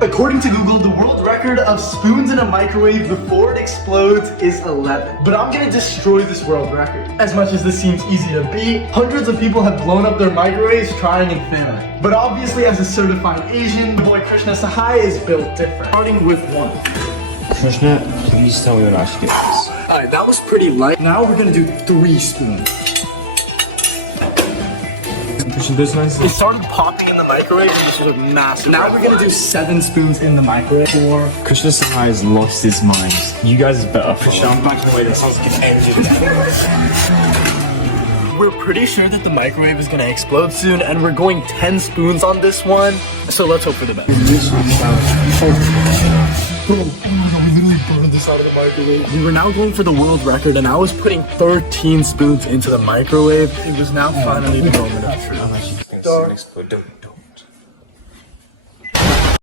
According to Google, the world record of spoons in a microwave before it explodes is 11. But I'm gonna destroy this world record. As much as this seems easy to beat, hundreds of people have blown up their microwaves trying and failing. But obviously, as a certified Asian, the boy Krishna Sahai is built different. Starting with 1. Krishna, please tell me when I should get this. Alright, that was pretty light. Now we're gonna do 3 spoons. Krishna, this nice. It started popping in the microwave and this was a massive. Now we're gonna do 7 spoons in the microwave. 4. Krishna Sahai has lost his mind. You guys are better. Krishna, I'm backing away. That sounds like an engine. We're pretty sure that the microwave is gonna explode soon, and we're going 10 spoons on this one. So let's hope for the best. Out of the microwave. We were now going for the world record, and I was putting 13 spoons into the microwave. It was now finally the moment of truth.